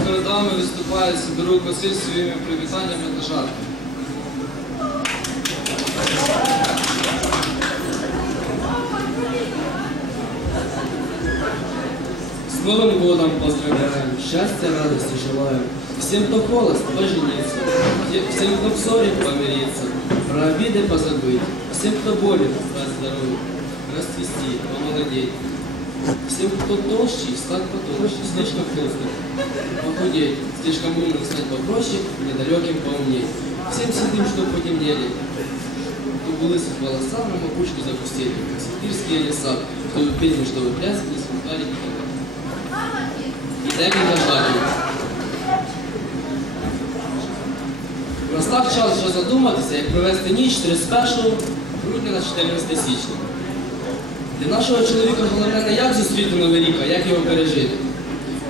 перед вами виступає Сидорук Василь своїми привітаннями та жартами. С Новым годом поздравляем, счастья, радости желаю. Всем, кто холост, пожениться. Те- Всем, кто в ссоре, помириться. Про обиды позабыть. Всем, кто болен, стать здоровым. Расцвести, помолодеть. Всем, кто толще, стать потолще, слишком толстым. Похудеть, слишком умным стать попроще, недалеким поумнеть. Всем седым, что потемнели. Кто был лысых волосам, на макушке запустили, как сибирские леса. Кто в песню, чтобы пляски не смутали никогда. Йдемо на жаді. Настав час вже задуматися, як провести ніч 31 грудня на 14 січня. Для нашого чоловіка головне не як зустріти новий рік, а як його пережити.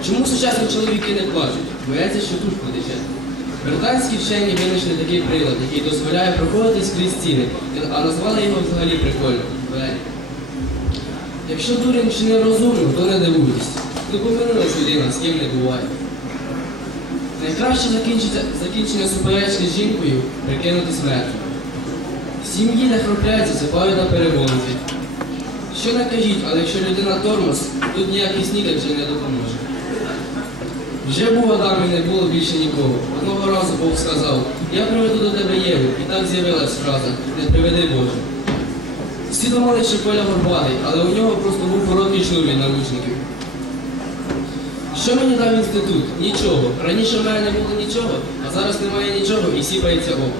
Чому сучасні чоловіки не плачуть? Бояться, що дух потече. Британські вчені винайшли такий прилад, який дозволяє проходити скрізь стіни, а назвали його взагалі прикольно. двері. Якщо дурень чи не розумний, то не дивуйтесь. Ну помирилась людина, з ким не буває. Найкраще закінчення суперечки з жінкою прикинутись мертвим. В сім'ї не хропляють, засипають на перегонки. Що не кажіть, але якщо людина тормоз, тут ніякий снігер вже не допоможе. Вже був Адам і не було більше нікого. Одного разу Бог сказав, я приведу до тебе Єву, і так з'явилась фраза, не приведи Боже. Всі думали, що Коля горбатий, але у нього просто був короткий шнур від наручників. Що мені дав інститут? Нічого. Раніше в мене не було нічого, а зараз немає нічого і сіпається око.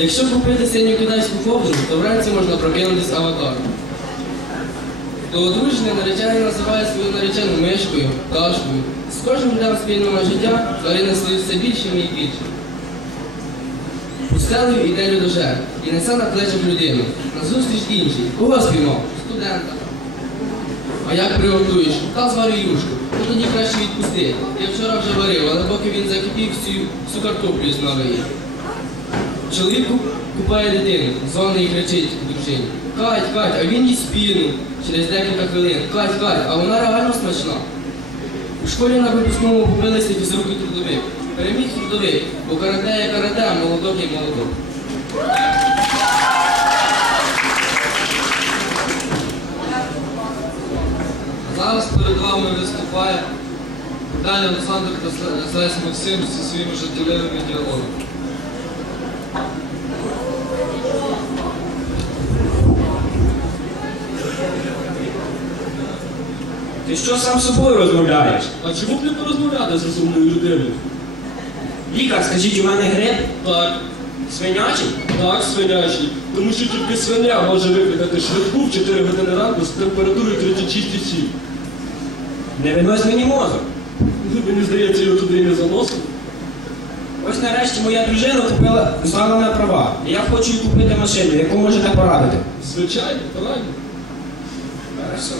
Якщо купити синю китайську ковдру, то вранці можна прокинутись аватаром. То одруження наречений називає свою наречену мишкою, пташкою. З кожним днем спільного життя тварини стають все більшими і більшими. Пустелею йде людожер і несе на плечах людину. Назустріч інший. Кого спіймав? Студента. А як приготуєш? Та зварю юшку. Ну тоді краще відпусти. Я вчора вже варив, але поки він закипів, всю, всю картоплю знавиє. Чоловік купає дитину, дзвонить і кричить дружині. Кать, Кать, а він їсть спину. Через декілька хвилин. Кать, Кать, а вона реально смачна. У школі на випускному побилися фізрук і трудовик. Переміг трудовик, бо карате є карате, а молоток є молоток. Зараз перед вами виступає Далі Олександр та Лесь Максим зі своїми життєвими діалогами. Ти що сам з собою розмовляєш? А чому б не порозмовляти з розумною людиною? Лікар, скажіть, у мене грип? Так, Свинячий? так, свинячий. Тому що тільки свиня може викликати швидку в 4 години ранку з температурою 36,7. Не винось мені мозок. Ну, Мені здається, його туди і не заносили. Ось нарешті моя дружина купила, здала на права. І я хочу їй купити машину, яку можете порадити. Звичайно, правильно. Хорошо.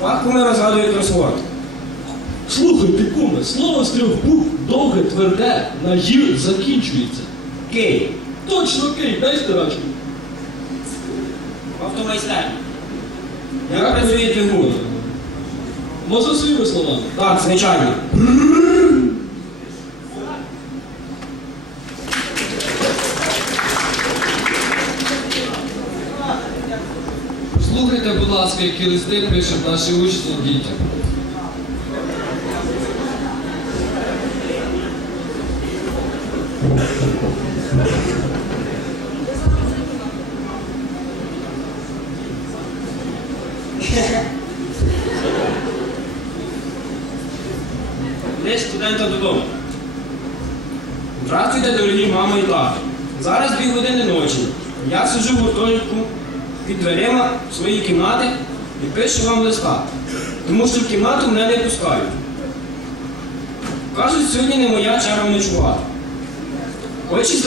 Ватку ми розгадують кросворд. Слухай, ти куме, слово з трьох букв довге, тверде, на гір закінчується. Кей. Точно кей, дай стирачку. В автомайстерні. Як працює двигун? Може своїми словами. Так, звичайно. Які листи пишуть наші учні дітям. Лист студента додому. Здравствуйте, дорогі мама і тато. Зараз дві години ночі. Я сиджу в гуртожитку під дверима своєї кімнати і пишу вам листа. Тому що в кімнату мене не пускають. Кажуть, сьогодні не моя черга ночувати. Очі,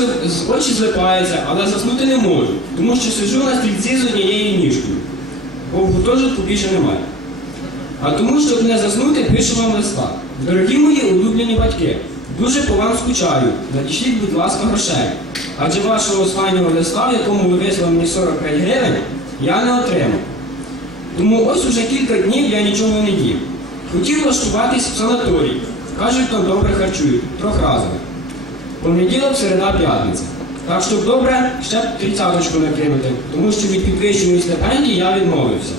очі злипаються, але заснути не можу, тому що сиджу на стільці з однією ніжкою, бо в гуртожитку більше немає. А тому, щоб не заснути, пишу вам листа. Дорогі мої улюблені батьки, дуже по вам скучаю. Надішліть, будь ласка, грошей. Адже вашого останнього листа, в якому ви вислали мені 45 гривень, я не отримав. Тому ось уже кілька днів я нічого не їв. Хотів влаштуватись в санаторій. Кажуть, там добре харчують, трьохразово. Понеділок, середа, п'ятниця. Так, щоб добре, ще тридцяточку накинути, тому що від підвищеної стипендії я відмовився.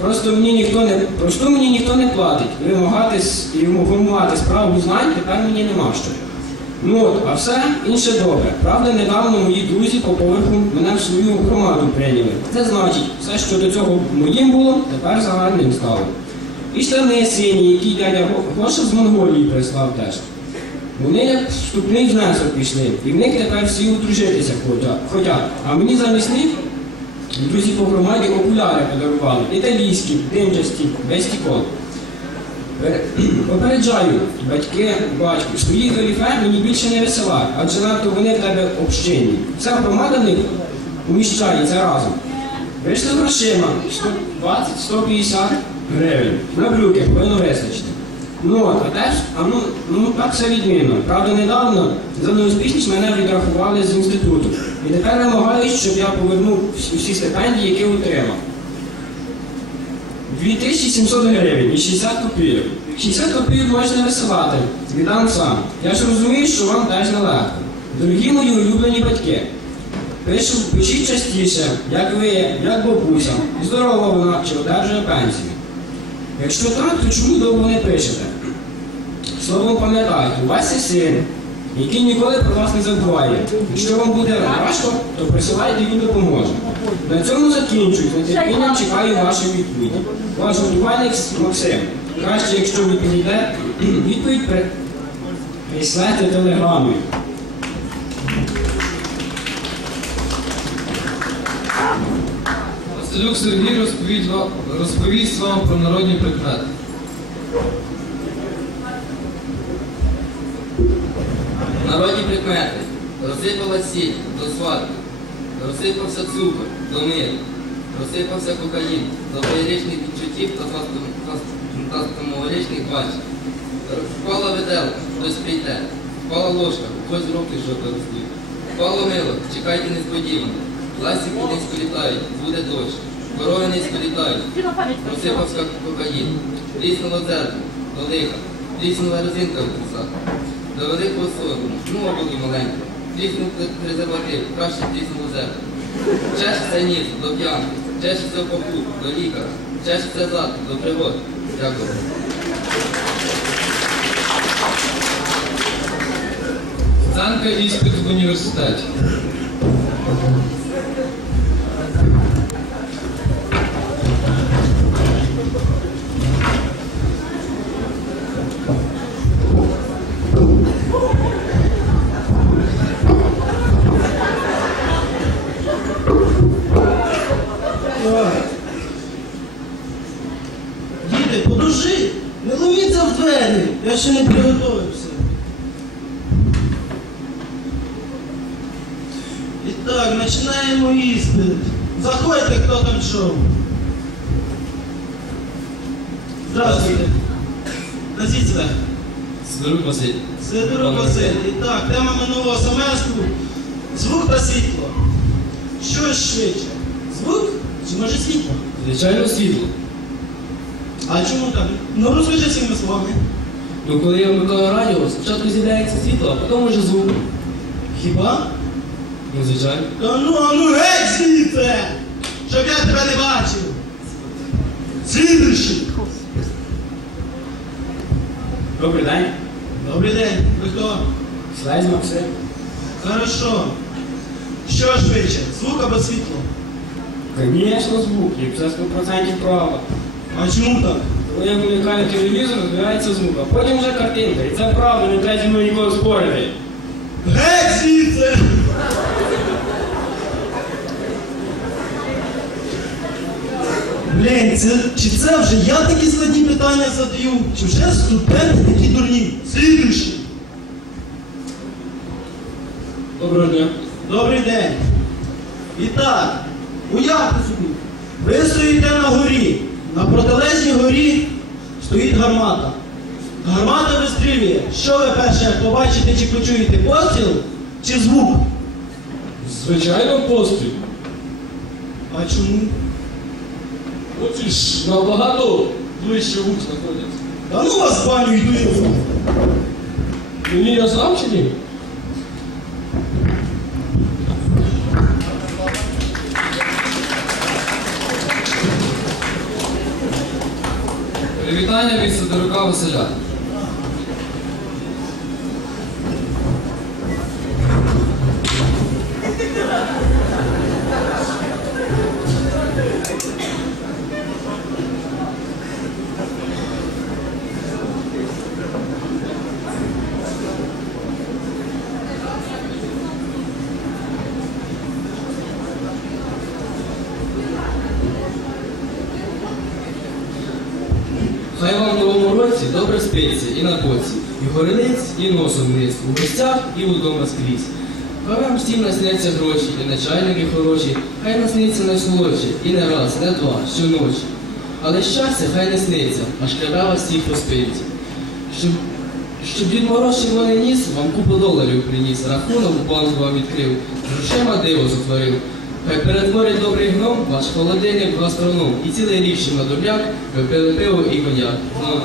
Просто мені ніхто не просто мені ніхто не платить. Вимагати і формувати справу знань тепер мені нема що. Ну от, а все інше добре. Правда, недавно мої друзі по поверху мене в свою громаду прийняли. Це значить, все, що до цього моїм було, тепер загальним стало. І штани сині, які дядя Го- Гоша з Монголії прислав теж. Вони як вступний внесок пішли, і в них тепер всі одружитися хочуть. А мені замість них друзі по громаді окуляри подарували. Італійські, димчасті, без стікол. Попереджаю, батьки, батьки, свої галіфе мені більше не висилають, адже надто вони в тебе общинні. Вся громада них уміщається разом. Вийшли грошима 120-150 гривень. На брюки повинно вистачити. Ну а теж, а ну, ну так все відмінно. Правда, недавно за неуспішність мене відрахували з інституту. І тепер вимагають, щоб я повернув всі- стипендії, які отримав. 2700 гривень і 60 копійок. 60 копійок можна висилати. Віддам сам. Я ж розумію, що вам теж нелегко. Дорогі мої улюблені батьки, пишу, пишіть частіше, як ви, як бабуся, здорова вона чи одержує пенсію. Якщо так, то чому довго не пишете? Словом пам'ятайте, у вас є син, який ніколи про вас не забуває. Якщо вам буде важко, то присилайте, він допоможе. На цьому закінчую. З нетерпінням чекаю вашої відповіді. Ваш годувальник Максим. Краще, якщо ви підійде, відповідь прислайте телеграмою. Василюк Сергій розповість вам, розповість вам про народні прикмети. Народні прикмети. Розсипала сіль до сварки. Розсипався цукор до миру. Розсипався кокаїн до феєричних відчуттів та стоматологічних бачень. Впала виделка, хтось прийде. Впала ложка, хтось руки жопи ростуть. Впало мило, чекайте несподівано. Ласівки низько літають, буде дощ. Корови низько літають. Розсипався кокаїн. Тріснуло дзеркало, до лиха. Тріснула резинка в трусах. До великого сорому, ну ободу маленько. Тріснув пре- презерватив, краще тріснуло зеркало. Чешеться ніс до п'янки, чешеться паху до лікаря, чешеться зад до пригод. Дякую. Оценка іспит в університеті. Я ще не приготувався. І так, починаємо іспит. Заходьте, хто там йшов. Здравствуйте. Назвіть себе. Сидорук Василь. Сидоров Василь. І так, тема минулого семестру. Звук та світло. Що швидше? Звук чи може світло? Звичайно, світло. А чому так? Ну розкажи своїми словами. Ну коли я вмикаю радіо, спочатку з'являється світло, а потім вже звук. Хіба? Ну, звичайно. Та ну, а ну геть звідси! Щоб я тебе не бачив! Слідуючий! Добрий день. Добрий день, ви хто? Слайз Максим. Хорошо. Що швидше, звук або світло? Звісно, звук, і це 100% правда. А чому так? Коли я вмикаю телевізор, збирається звук, а потім вже картинка. І це правда, не треба зі мною нікого спорити. Геть звідси! Блін, це, чи це вже я такі складні питання задаю? Чи вже студенти такі дурні? Слідуючий! Доброго дня. Добрий день. І так, уявте собі, ви стоїте на горі. На протилежній горі стоїть гармата. Гармата вистрілює. Що ви перше побачите чи почуєте? Постріл чи звук? Звичайно, постріл. А чому? Оці ж набагато ближче вух знаходяться. Та ну вас баню йду і розумію. Мені я сам чи ні? Привітання від Сидорука Василя. Добре і на боці, і горениць, і носом вниз, у гостях і удома скрізь. Хай вам всім насняться гроші, і начальники хороші, хай насниться найсолодше, і не раз, не два, щоночі. Але щастя хай не сниться, аж кребе вас всіх розпить. Щоб, щоб Дід Мороз червоний ніс вам купу доларів приніс, рахунок в банк вам відкрив, грошима диво затворив. Хай перетворить добрий гном ваш холодильник гастроном, і цілий рік ще на добряк ви пили пиво і коньяк. Ну,